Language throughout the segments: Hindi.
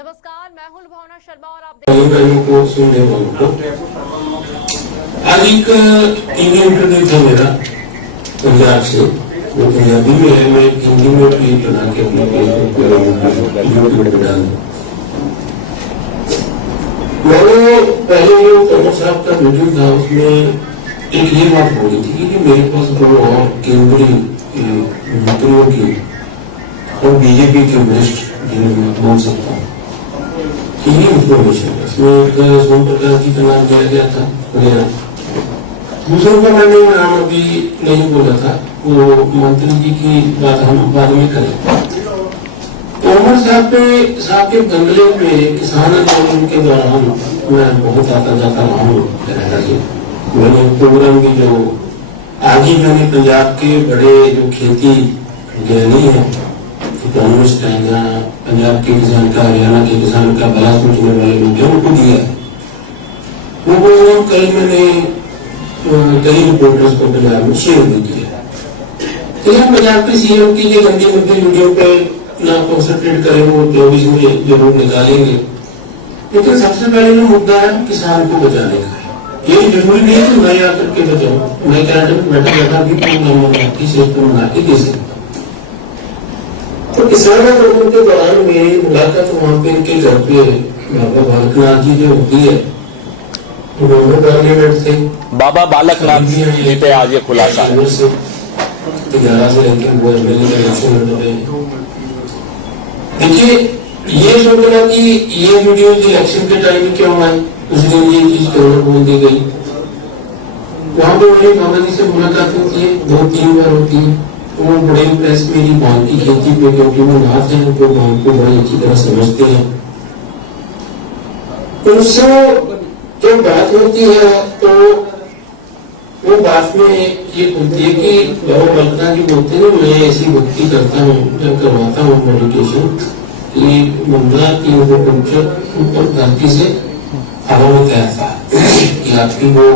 नमस्कार, मैं हूं भावना शर्मा और आप को सुनने वालों को आज एक टीवी इंटरव्यू था मेरा पंजाब से, वो पंजाबी में है। मैं हिंदी में भी बना के अपने यूट्यूब पर डाल दूं। मैंने पहले जो कमर साहब का वीडियो था उसमें एक ये बात बोली थी कि मेरे पास दो और केंद्रीय मंत्रियों की और बीजेपी के वरिष्ठ जिन्हें मैं बोल सकता हूँ यही इंफॉर्मेशन है। इसमें सोम प्रकाश जी का नाम दिया गया था, दूसरों का मैंने नाम अभी नहीं बोला था, वो मंत्री जी की बात हम बाद में करें। तोमर साहब के बंगले में किसान आंदोलन के दौरान मैं बहुत आता जाता रहा हूँ। मैंने प्रोग्राम की जो आज ही मैंने पंजाब के बड़े जो खेती ज्ञानी है, इकोनॉमिस्ट है या पंजाब के किसान का, हरियाणा के किसान का भला सोचने वाले लोग हैं, उनको दिया है। वो प्रोग्राम कल मैंने कई रिपोर्टर्स को पंजाब में शेयर भी किया। तो हम पंजाब के सीएम की ये गंदी मंदी वीडियो पे ना कॉन्सेंट्रेट करें, वो 24 में जरूर निकालेंगे, लेकिन सबसे पहले जो मुद्दा है किसान को बचाने का है। ये जरूरी नहीं है कि मैं आकर के बचाऊं, मैं कनाडा में बैठा भी प्रोग्राम बनाती सिस्टम बना के दे सकता। तो किसान आंदोलन के दौरान मेरी मुलाकात वहां पे इनके घर पे बाबा बालकनाथ जी जो होती है, उन्होंने पार्लियामेंट थे। बाबा बालकनाथ जी पे आज ये खुलासा 11 से लेकर वो एमएलए का इलेक्शन लड़ रहे हैं। देखिए, ये सोचना कि ये वीडियो इलेक्शन के टाइम क्यों आए, उस दिन ये चीज क्यों बोल दी गई। वहां पे मेरी बाबा जी से मुलाकात होती है, 2-3 बार होती है। वो बड़े इंप्रेस मेरी भांग की खेती पे, क्योंकि वो नाथ है, वो भांग को बड़ी अच्छी तरह समझते हैं। उनसे जब बात होती है तो वो बात में ये बोलती है कि बाबा बालकनाथ जी बोलते हैं मैं ऐसी भक्ति करता हूँ, जब करवाता हूँ मेडिटेशन कि बंदा 3 फुट ऊपर धरती से हवा में तैरता है कि आपकी वो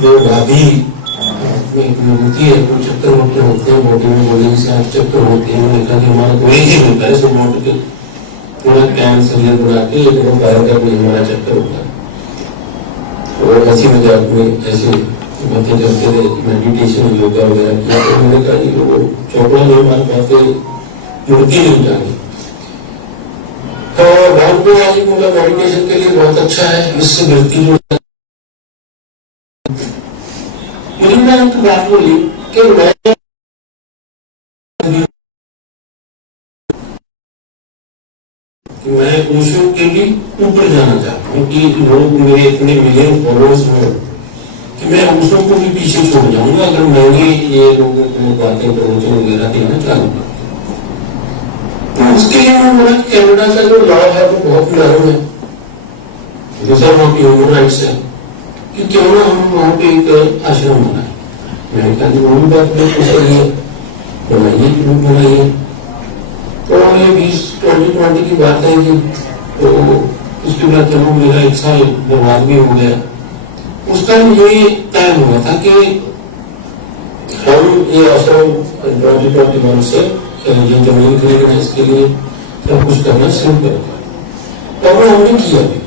जो भाभी होती है, वो चक्कर होते हैं बॉडी में, बॉडी से आप चक्कर होते हैं। मैंने कहा कि हमारा तो एक ही होता है, सुबह उठ के थोड़ा कैन शरीर बना के का भी हमारा चक्कर होता है। और ऐसी मजाक में ऐसे बातें करते रहे, मेडिटेशन योगा वगैरह किया। तो मैंने कहा कि वो चौपड़ा नहीं मार पाते, मूर्ति नहीं जानी। तो बहुत को आज बोला मेडिटेशन के लिए बहुत अच्छा है, इससे गिरती जो मैंने एक बात बोली कि मैं ओशो के भी ऊपर जाना चाहता हूँ कि लोग मेरे इतने मिलियन फॉलोअर्स हों कि मैं ओशो को भी पीछे छोड़ जाऊंगा अगर मैंने ये लोगों को बातें प्रवचन वगैरह देना चालू कर। तो उसके लिए मैं बोला कि कनाडा का जो लॉ है वो बहुत नरम है, जैसा वहाँ की ह्यूमन राइट्स है, कि क्यों ना हम वहाँ पे एक आश्रम बनाए। मैंने कहा कि वो भी बात बिल्कुल सही है, बनाइए जरूर बनाइए। तो ये 2020 की बात है कि तो उसके बाद चलो मेरा 1 साल बर्बाद भी हो गया। उस टाइम ये तय हुआ था कि हम ये आश्रम 2021 से ये जमीन खरीदना, इसके लिए सब कुछ करना शुरू करते। और हमने किया भी,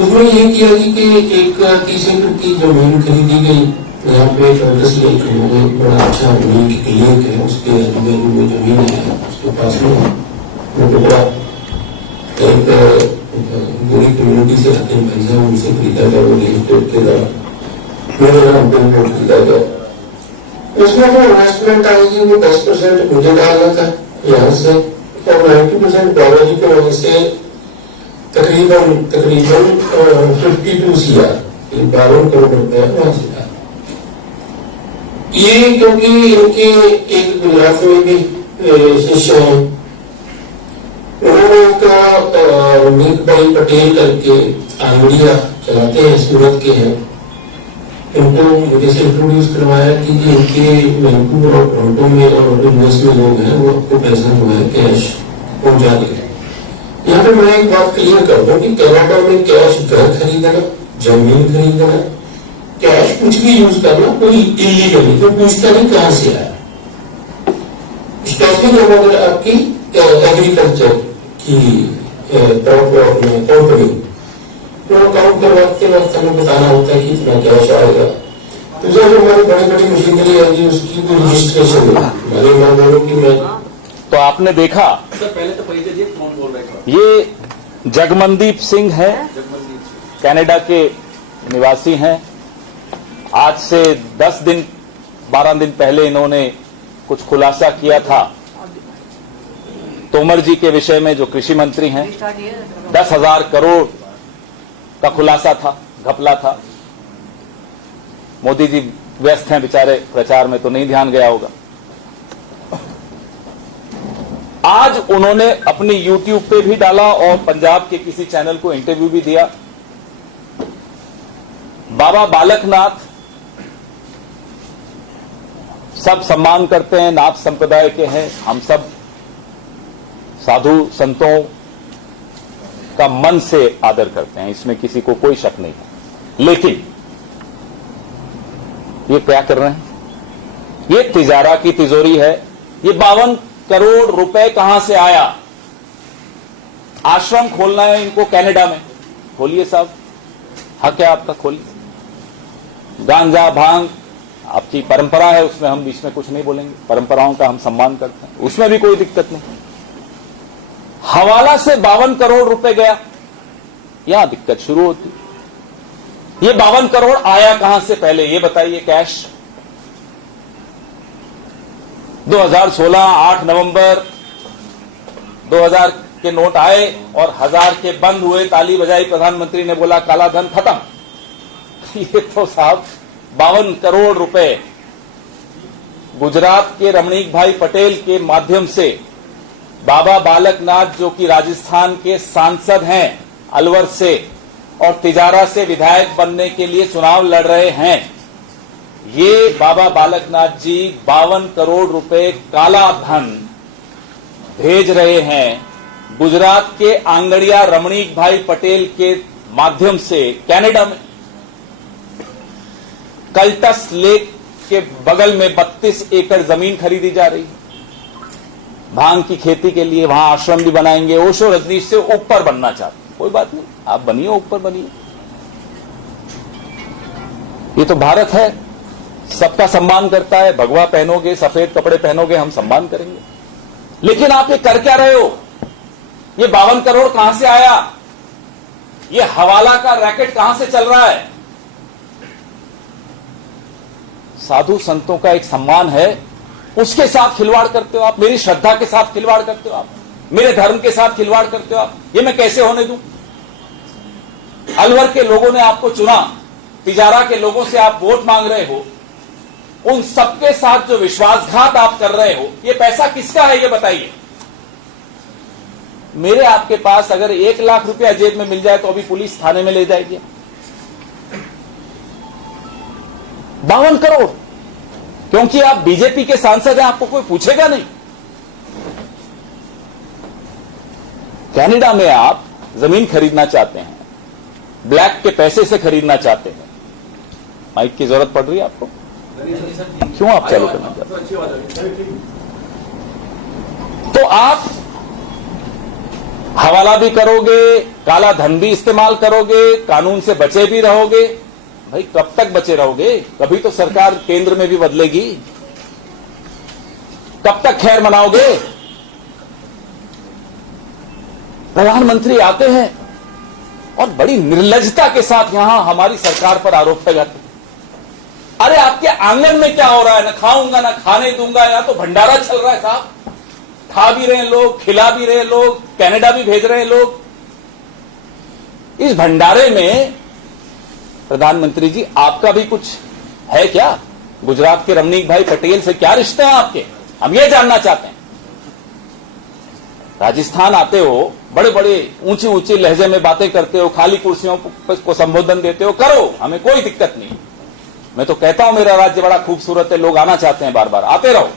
उसमें ये किया कि एक 30 एकड़ की जमीन खरीदी गई। यहाँ पे बड़ा अच्छा लेक है, उसके आजू बाजू में जमीन है, उसके पास में वो बड़ा एक पूरी कम्युनिटी से आते हैं भाई साहब, उनसे खरीदा गया वो रियल एस्टेट के द्वारा, मेरे नाम पर खरीदा गया। उसमें जो इन्वेस्टमेंट आएगी वो 10% मुझे डालना था यहाँ से, और 90% बाबा जी को वहीं से तकरीबन 52 CR 52 करोड़ रुपया वहां से। ये क्योंकि इनके एक गुजरात में भी शिष्य हैं, उन्होंने एक मीत भाई पटेल करके आंगड़िया चलाते हैं, सूरत के हैं। इनको मुझे से इंट्रोड्यूस करवाया कि इनके वैंकूवर और टोरंटो में और यूएस में लोग हैं, वो आपको पैसा जो है कैश पहुंचा देंगे। यहाँ पे मैं एक बात क्लियर कर दूं कि कनाडा में कैश घर खरीदना, जमीन खरीदना, कैश कुछ भी यूज करना कोई इलीगल नहीं, तो पूछता नहीं कहां से आया। स्पेशली जब अगर आपकी एग्रीकल्चर की कंपनी, तो अकाउंट करवाते वक्त हमें बताना होता है कि इतना कैश आएगा। तो जब हमारी बड़ी बड़ी मशीनरी आएगी उसकी कोई रजिस्ट्रेशन नहीं, भले मैं बोलूँ कि मैं। तो आपने देखा सर पहले तो परिचय दिए, कौन बोल रहे थे? ये जगमनदीप सिंह है, कनाडा के निवासी हैं। आज से 10 दिन 12 दिन पहले इन्होंने कुछ खुलासा किया था तोमर जी के विषय में, जो कृषि मंत्री हैं। 10,000 करोड़ का खुलासा था, घपला था। मोदी जी व्यस्त हैं बेचारे प्रचार में, तो नहीं ध्यान गया होगा। आज उन्होंने अपनी YouTube पे भी डाला और पंजाब के किसी चैनल को इंटरव्यू भी दिया। बाबा बालकनाथ सब सम्मान करते हैं, नाथ संप्रदाय के हैं, हम सब साधु संतों का मन से आदर करते हैं, इसमें किसी को कोई शक नहीं है। लेकिन ये क्या कर रहे हैं? ये तिजारा की तिजोरी है। ये 52 करोड़ रुपए कहां से आया? आश्रम खोलना है इनको कनाडा में, खोलिए साहब, हक है आपका, खोलिए। गांजा भांग आपकी परंपरा है, उसमें हम बीच में कुछ नहीं बोलेंगे, परंपराओं का हम सम्मान करते हैं, उसमें भी कोई दिक्कत नहीं। हवाला से 52 करोड़ रुपए गया, यहां दिक्कत शुरू होती। ये 52 करोड़ आया कहां से? पहले ये बताइए। कैश 2016 8 नवंबर 2000 के नोट आए और 1000 के बंद हुए, ताली बजाई, प्रधानमंत्री ने बोला काला धन खत्म। ये तो साहब 52 करोड़ रुपए गुजरात के रमणीक भाई पटेल के माध्यम से बाबा बालकनाथ, जो कि राजस्थान के सांसद हैं अलवर से और तिजारा से विधायक बनने के लिए चुनाव लड़ रहे हैं, ये बाबा बालकनाथ जी 52 करोड़ रुपए काला धन भेज रहे हैं गुजरात के आंगड़िया रमणीक भाई पटेल के माध्यम से कनाडा में। कल्टस लेक के बगल में 32 एकड़ जमीन खरीदी जा रही है भांग की खेती के लिए। वहां आश्रम भी बनाएंगे। ओशो रजनीश से ऊपर बनना चाहते हैं, कोई बात नहीं, आप बनिए, ऊपर बनिए। ये तो भारत है, सबका सम्मान करता है। भगवा पहनोगे, सफेद कपड़े पहनोगे, हम सम्मान करेंगे। लेकिन आप ये कर क्या रहे हो? ये 52 करोड़ कहां से आया? ये हवाला का रैकेट कहां से चल रहा है? साधु संतों का एक सम्मान है, उसके साथ खिलवाड़ करते हो आप। मेरी श्रद्धा के साथ खिलवाड़ करते हो आप, मेरे धर्म के साथ खिलवाड़ करते हो आप। ये मैं कैसे होने दूं? अलवर के लोगों ने आपको चुना, तिजारा के लोगों से आप वोट मांग रहे हो, उन सबके साथ जो विश्वासघात आप कर रहे हो, ये पैसा किसका है ये बताइए। मेरे आपके पास अगर 1 लाख रुपया जेब में मिल जाए तो अभी पुलिस थाने में ले जाएगी। 52 करोड़, क्योंकि आप बीजेपी के सांसद हैं, आपको कोई पूछेगा नहीं। कनाडा में आप जमीन खरीदना चाहते हैं, ब्लैक के पैसे से खरीदना चाहते हैं। माइक की जरूरत पड़ रही है आपको? क्यों आप चालू करना चाहते हैं? तो आप हवाला भी करोगे, काला धन भी इस्तेमाल करोगे, कानून से बचे भी रहोगे। भाई कब तक बचे रहोगे? कभी तो सरकार केंद्र में भी बदलेगी। कब तक खैर मनाओगे? प्रधानमंत्री आते हैं और बड़ी निर्लजता के साथ यहां हमारी सरकार पर आरोप लगाते हैं। अरे आपके आंगन में क्या हो रहा है? न खाऊंगा, न खाने दूंगा, या तो भंडारा चल रहा है साहब। खा भी रहे हैं लोग, खिला भी रहे हैं लोग, कनाडा भी भेज रहे हैं लोग। इस भंडारे में प्रधानमंत्री जी आपका भी कुछ है क्या? गुजरात के रमणीक भाई पटेल से क्या रिश्ते हैं आपके? हम ये जानना चाहते हैं। राजस्थान आते हो, बड़े बड़े ऊंची ऊंची लहजे में बातें करते हो, खाली कुर्सियों को संबोधन देते हो, करो, हमें कोई दिक्कत नहीं। मैं तो कहता हूं मेरा राज्य बड़ा खूबसूरत है, लोग आना चाहते हैं, बार बार आते रहो,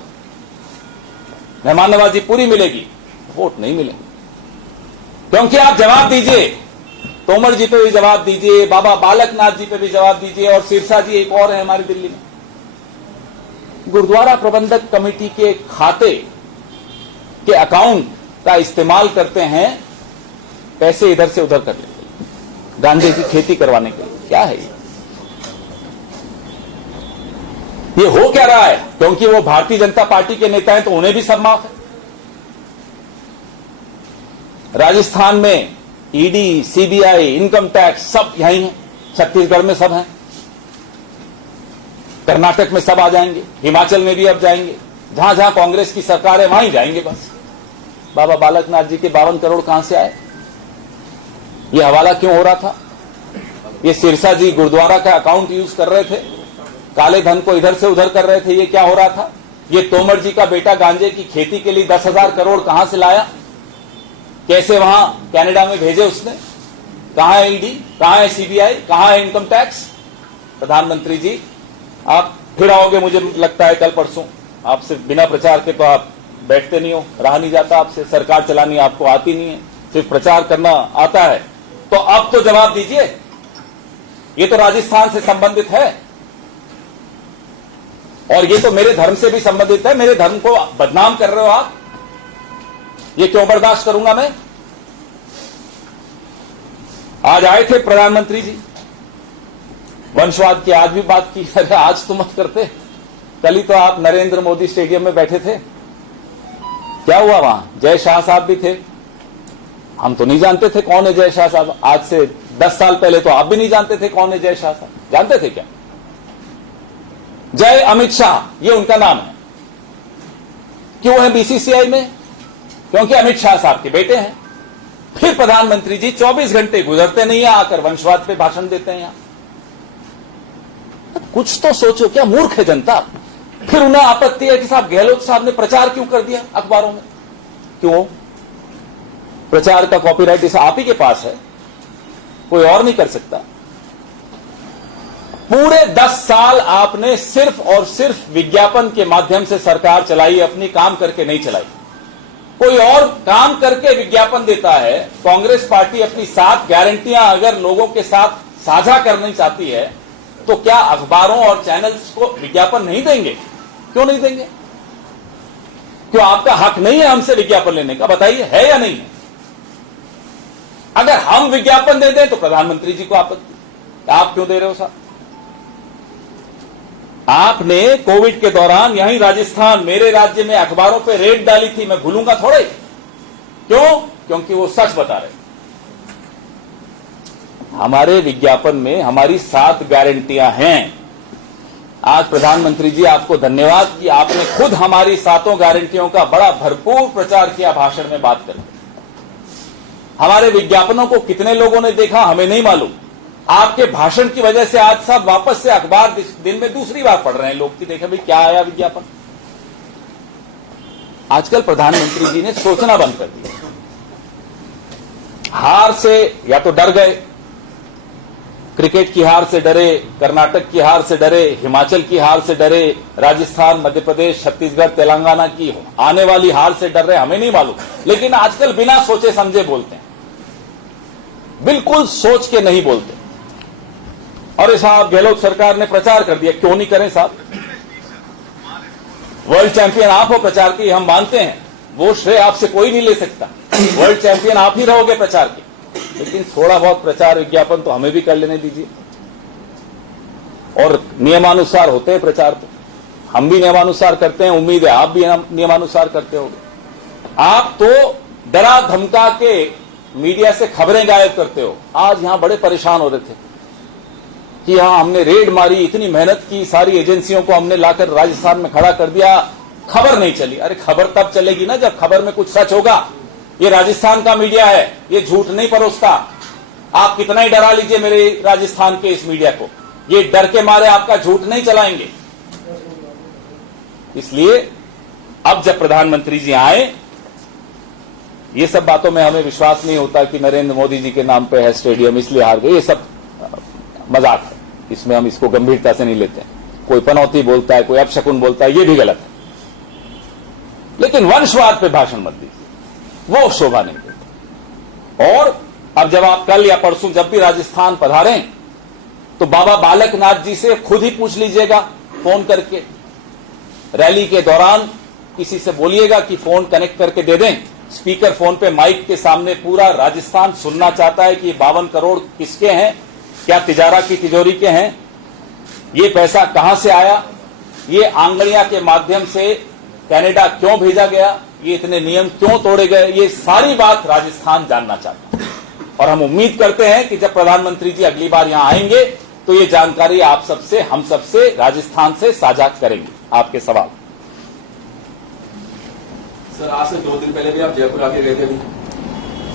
मेहमान नवाजी पूरी मिलेगी, वोट नहीं मिलेंगे। क्योंकि आप जवाब दीजिए, तोमर जी पे भी जवाब दीजिए, बाबा बालकनाथ जी पे भी जवाब दीजिए, और सिरसा जी एक और है हमारी दिल्ली में, गुरुद्वारा प्रबंधक कमेटी के खाते के अकाउंट का इस्तेमाल करते हैं पैसे इधर से उधर कर लेते हैं गांजे की खेती करवाने के लिए। क्या है ये हो क्या रहा है? क्योंकि वो भारतीय जनता पार्टी के नेता हैं तो उन्हें भी सब माफ है। राजस्थान में ईडी, सीबीआई, इनकम टैक्स सब यहीं है, छत्तीसगढ़ में सब है, कर्नाटक में सब आ जाएंगे, हिमाचल में भी अब जाएंगे, जहां जहां कांग्रेस की सरकार है वहां ही जाएंगे बस। बाबा बालकनाथ जी के 52 करोड़ कहां से आए? ये हवाला क्यों हो रहा था? ये सिरसा जी गुरुद्वारा का अकाउंट यूज कर रहे थे, काले धन को इधर से उधर कर रहे थे। ये क्या हो रहा था? ये तोमर जी का बेटा गांजे की खेती के लिए 10,000 करोड़ कहां से लाया? कैसे वहां कनाडा में भेजे उसने? कहां है ईडी, कहां है सीबीआई, कहां है इनकम टैक्स? प्रधानमंत्री जी आप फिर आओगे, मुझे लगता है कल परसों। आपसे बिना प्रचार के तो आप बैठते नहीं हो, रहा नहीं जाता आपसे। सरकार चलानी आपको आती नहीं है, सिर्फ प्रचार करना आता है। तो अब तो जवाब दीजिए, ये तो राजस्थान से संबंधित है और ये तो मेरे धर्म से भी संबंधित है। मेरे धर्म को बदनाम कर रहे हो आप, ये क्यों बर्दाश्त करूंगा मैं? आज आए थे प्रधानमंत्री जी, वंशवाद की आज भी बात की। अरे आज तो मत करते, कल ही तो आप नरेंद्र मोदी स्टेडियम में बैठे थे। क्या हुआ वहां? जय शाह साहब भी थे। हम तो नहीं जानते थे कौन है जय शाह साहब। आज से 10 साल पहले तो आप भी नहीं जानते थे कौन है जय शाह साहब। जानते थे क्या? जय अमित शाह, ये उनका नाम है। क्यों है बीसीसीआई में? क्योंकि अमित शाह साहब के बेटे हैं। फिर प्रधानमंत्री जी 24 घंटे गुजरते नहीं है, आकर वंशवाद पे भाषण देते हैं। यहां कुछ तो सोचो, क्या मूर्ख है जनता। फिर उन्हें आपत्ति है कि साहब गहलोत साहब ने प्रचार क्यों कर दिया अखबारों में? क्यों? प्रचार का कॉपीराइट इसे आप ही के पास है, कोई और नहीं कर सकता। पूरे 10 साल आपने सिर्फ और सिर्फ विज्ञापन के माध्यम से सरकार चलाई, अपनी काम करके नहीं चलाई। कोई और काम करके विज्ञापन देता है। कांग्रेस पार्टी अपनी 7 गारंटियां अगर लोगों के साथ साझा करनी चाहती है तो क्या अखबारों और चैनल्स को विज्ञापन नहीं देंगे? क्यों नहीं देंगे? क्यों आपका हक नहीं है हमसे विज्ञापन लेने का? बताइए, है या नहीं है? अगर हम विज्ञापन दे दें तो प्रधानमंत्री जी को आपत्ति। आप क्यों दे रहे हो साहब? आपने कोविड के दौरान यहीं राजस्थान, मेरे राज्य में अखबारों पे रेड डाली थी, मैं भूलूंगा थोड़े। क्यों? क्योंकि वो सच बता रहे। हमारे विज्ञापन में हमारी 7 गारंटियां हैं। आज प्रधानमंत्री जी आपको धन्यवाद कि आपने खुद हमारी 7 गारंटियों का बड़ा भरपूर प्रचार किया भाषण में बात करके। हमारे विज्ञापनों को कितने लोगों ने देखा हमें नहीं मालूम। आपके भाषण की वजह से आज सब वापस से अखबार दिन में दूसरी बार पढ़ रहे हैं लोग कि देखे भाई क्या आया विज्ञापन। आजकल प्रधानमंत्री जी ने सोचना बंद कर दिया। हार से या तो डर गए, क्रिकेट की हार से डरे, कर्नाटक की हार से डरे, हिमाचल की हार से डरे, राजस्थान, मध्य प्रदेश, छत्तीसगढ़, तेलंगाना की आने वाली हार से डर रहे, हमें नहीं मालूम। लेकिन आजकल बिना सोचे समझे बोलते हैं, बिल्कुल सोच के नहीं बोलते। और साहब गहलोत सरकार ने प्रचार कर दिया। क्यों नहीं करें साहब? वर्ल्ड चैंपियन आप हो प्रचार की, हम मानते हैं। वो श्रेय आपसे कोई नहीं ले सकता। वर्ल्ड चैंपियन आप ही रहोगे प्रचार के। लेकिन थोड़ा बहुत प्रचार विज्ञापन तो हमें भी कर लेने दीजिए। और नियमानुसार होते हैं प्रचार, तो हम भी नियमानुसार करते हैं। उम्मीद है आप भी नियमानुसार करते होंगे। आप तो डरा धमका के मीडिया से खबरें गायब करते हो। आज यहां बड़े परेशान हो रहे थे कि हाँ हमने रेड मारी, इतनी मेहनत की, सारी एजेंसियों को हमने लाकर राजस्थान में खड़ा कर दिया, खबर नहीं चली। अरे खबर तब चलेगी ना जब खबर में कुछ सच होगा। ये राजस्थान का मीडिया है, ये झूठ नहीं परोसता। आप कितना ही डरा लीजिए मेरे राजस्थान के इस मीडिया को, ये डर के मारे आपका झूठ नहीं चलाएंगे। इसलिए अब जब प्रधानमंत्री जी आए, ये सब बातों में हमें विश्वास नहीं होता कि नरेंद्र मोदी जी के नाम पे है स्टेडियम इसलिए हार गए। ये सब मजाक है, इसमें हम इसको गंभीरता से नहीं लेते। कोई पनौती बोलता है, कोई अपशकुन बोलता है, ये भी गलत है। लेकिन वंशवाद पे भाषण मत दीजिए, वो शोभा नहीं देता। और अब जब आप कल या परसों जब भी राजस्थान पधारें तो बाबा बालकनाथ जी से खुद ही पूछ लीजिएगा फोन करके। रैली के दौरान किसी से बोलिएगा कि फोन कनेक्ट करके दे दें स्पीकर फोन पे माइक के सामने पूरा राजस्थान सुनना चाहता है कि ये 52 करोड़ किसके हैं, क्या तिजारा की तिजोरी के हैं, ये पैसा कहां से आया, ये आंगड़िया के माध्यम से कनाडा क्यों भेजा गया, ये इतने नियम क्यों तोड़े गए, ये सारी बात राजस्थान जानना चाहता है। और हम उम्मीद करते हैं कि जब प्रधानमंत्री जी अगली बार यहां आएंगे तो ये जानकारी आप सबसे, हम सबसे, राजस्थान से साझा करेंगे। आपके सवाल। सर, आज से 2 दिन पहले भी आप जयपुर आके गए थे अभी।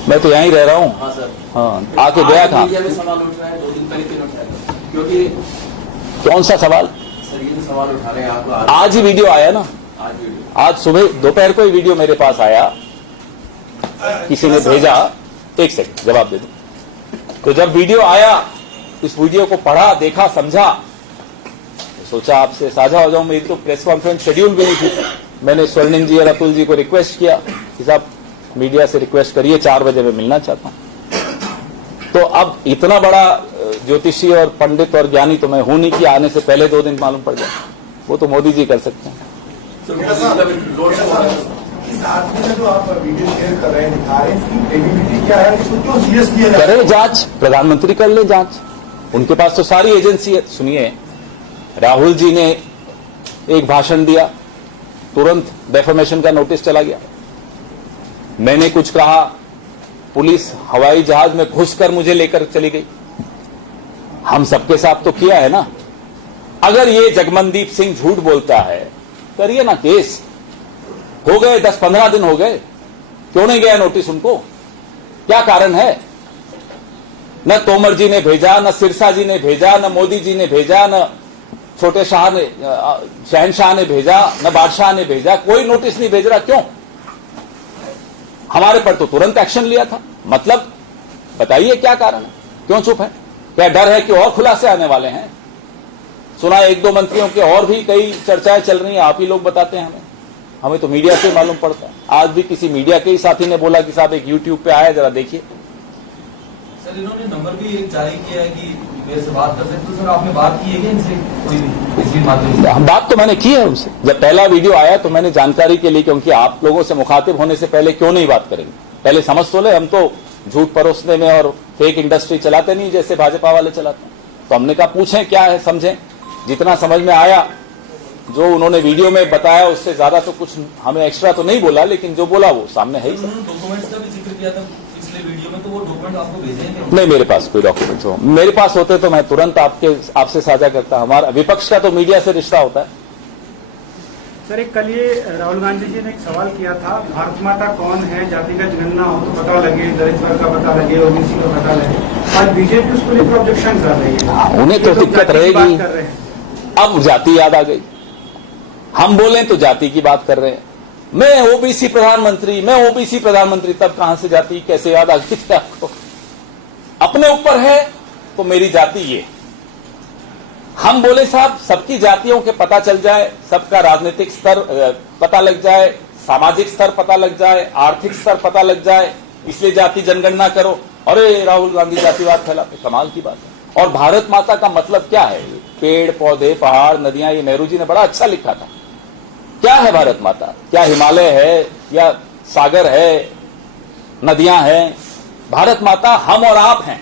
मैं तो यहीं रह रहा हूं। हाँ सर। हाँ, आके गया था। मीडिया में सवाल उठ रहा है, 2 दिन पहले क्यों उठाया, क्योंकि कौन सा सवाल? सर ये सवाल उठा रहे हैं आपको आज ही वीडियो आया ना, आज वीडियो। आज सुबह दोपहर को ही वीडियो मेरे पास आया, किसी ने भेजा। एक सेकंड जवाब दे दो। तो जब वीडियो आया, इस वीडियो को पढ़ा, देखा, समझा, तो सोचा आपसे साझा हो जाऊं। मेरी तो प्रेस कॉन्फ्रेंस शेड्यूल भी नहीं थी। मैंने स्वर्णिम जी और अतुल जी को रिक्वेस्ट किया कि साहब मीडिया से रिक्वेस्ट करिए, 4 बजे मैं मिलना चाहता हूं। तो अब इतना बड़ा ज्योतिषी और पंडित और ज्ञानी तो मैं हूं नहीं कि आने से पहले 2 दिन मालूम पड़ जाए। वो तो मोदी जी कर सकते हैं। इस आदमी ने जो आप वीडियो शेयर कर रहे हैं, दिखा रहे हैं, इसकी क्रेडिबिलिटी क्या है, इसको क्यों सीरियस लिया जा रहा है? करें जांच, प्रधानमंत्री कर ले जांच, उनके पास तो सारी एजेंसी है। सुनिए, राहुल जी ने एक भाषण दिया, तुरंत डेफेमेशन का नोटिस चला गया। मैंने कुछ कहा, पुलिस हवाई जहाज में घुसकर मुझे लेकर चली गई। हम सबके साथ तो किया है ना। अगर ये जगमनदीप सिंह झूठ बोलता है, करिए ना केस। हो गए 10-15 दिन हो गए, क्यों नहीं गया नोटिस उनको? क्या कारण है? न तोमर जी ने भेजा, न सिरसा जी ने भेजा, न मोदी जी ने भेजा, न छोटे शाह ने, शहनशाह ने भेजा, न बादशाह ने भेजा, कोई नोटिस नहीं भेज रहा। क्यों? हमारे पर तो तुरंत एक्शन लिया था। मतलब बताइए क्या कारण है, क्यों चुप है? क्या डर है कि और खुलासे आने वाले हैं? सुना 1-2 मंत्रियों के और भी कई चर्चाएं चल रही हैं, आप ही लोग बताते हैं हमें तो मीडिया से मालूम पड़ता है। आज भी किसी मीडिया के ही साथी ने बोला कि साहब एक यूट्यूब पे आया, जरा देखिए। सर, इन्होंने नंबर भी एक जारी किया है कि मेरे से बात कर सकते। तो सर, आपने बात की है क्या इनसे कोई भी किसी माध्यम से? बात तो मैंने की है उनसे। जब पहला वीडियो आया तो मैंने जानकारी के लिए, क्योंकि आप लोगों से मुखातिब होने से पहले क्यों नहीं बात करेंगे, पहले समझ तो ले। हम तो झूठ परोसने में और फेक इंडस्ट्री चलाते नहीं जैसे भाजपा वाले चलाते हैं। तो हमने कहा पूछें क्या है, समझें। जितना समझ में आया, जो उन्होंने वीडियो में बताया, उससे ज्यादा तो कुछ हमें एक्स्ट्रा तो नहीं बोला, लेकिन जो बोला वो सामने है ही। उन्होंने डॉक्यूमेंट्स का भी जिक्र किया था पिछले वीडियो में, तो वो डॉक्यूमेंट आपको भेजे हैं? नहीं, मेरे पास कोई डॉक्यूमेंट्स हो, मेरे पास होते तो मैं तुरंत आपसे साझा करता। हमारा विपक्ष का तो मीडिया से रिश्ता होता है। सर, एक कल ये राहुल गांधी जी ने एक सवाल किया था, भारत माता कौन है, जातिगत जनगणना हो तो पता लगे, दलित वर्ग का पता लगे, ओबीसी का पता लगे। आज बीजेपी उसको लेकर ऑब्जेक्शन कर रही है। उन्हें तो दिक्कत रहेगी। अब जाति याद आ गई। हम बोले तो जाति की बात कर रहे हैं। मैं ओबीसी प्रधानमंत्री, मैं ओबीसी प्रधानमंत्री, तब कहां से जाति कैसे याद आ गई थी आपको? अपने ऊपर है तो मेरी जाति ये। हम बोले साहब सबकी जातियों के पता चल जाए, सबका राजनीतिक स्तर पता लग जाए, सामाजिक स्तर पता लग जाए, आर्थिक स्तर पता लग जाए, इसलिए जाति जनगणना करो। अरे राहुल गांधी जातिवाद फैलाते, कमाल की बात है। और भारत माता का मतलब क्या है? पेड़ पौधे, पहाड़, नदियां, ये नेहरू जी ने बड़ा अच्छा लिखा था। क्या है भारत माता? क्या हिमालय है या सागर है, नदियां हैं? भारत माता हम और आप हैं।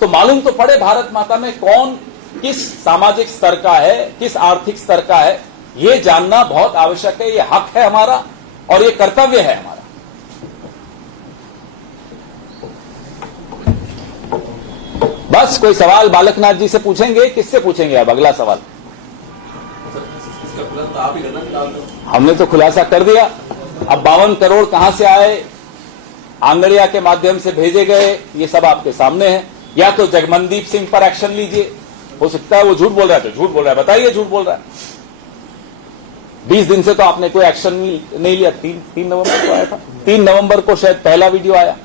तो मालूम तो पड़े भारत माता में कौन किस सामाजिक स्तर का है, किस आर्थिक स्तर का है। ये जानना बहुत आवश्यक है। ये हक है हमारा और ये कर्तव्य है हमारा। बस कोई सवाल बालकनाथ जी से पूछेंगे? किससे पूछेंगे अब अगला सवाल? इसका खुलासा आप ही करना फिलहाल तो। हमने तो खुलासा कर दिया। अब 52 करोड़ कहां से आए, आंगड़िया के माध्यम से भेजे गए, ये सब आपके सामने है। या तो जगमनदीप सिंह पर एक्शन लीजिए, हो सकता है वो झूठ बोल रहा है तो झूठ बोल रहा है, बताइए झूठ बोल रहा है। 20 दिन से तो आपने कोई एक्शन नहीं लिया। 3 नवंबर को आया था, 3 नवंबर को शायद पहला वीडियो आया,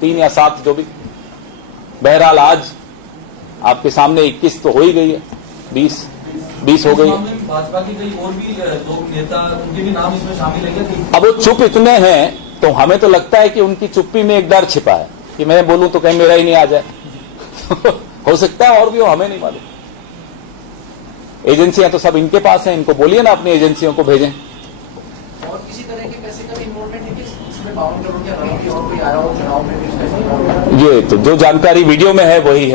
3 या 7 जो भी। बहरहाल आज आपके सामने 21 तो हो ही गई है, 20 हो गई है। भाजपा के कई और भी लोग नेता, उनके भी नाम इसमें शामिल है क्या? अब वो चुप इतने हैं तो हमें तो लगता है कि उनकी चुप्पी में एक डर छिपा है कि मैं बोलूं तो कहीं मेरा ही नहीं आ जाए। हो सकता है और भी हो, हमें नहीं मालूम। एजेंसियां तो सब इनके पास हैं, इनको बोलिए ना अपनी एजेंसियों को भेजें। और किसी तरह के पैसे का भी इन्वॉल्वमेंट है कि इसमें 52 करोड़ के अलावा और कोई आया हो चुनाव में भी इसका ये तो जो जानकारी वीडियो में है वही है।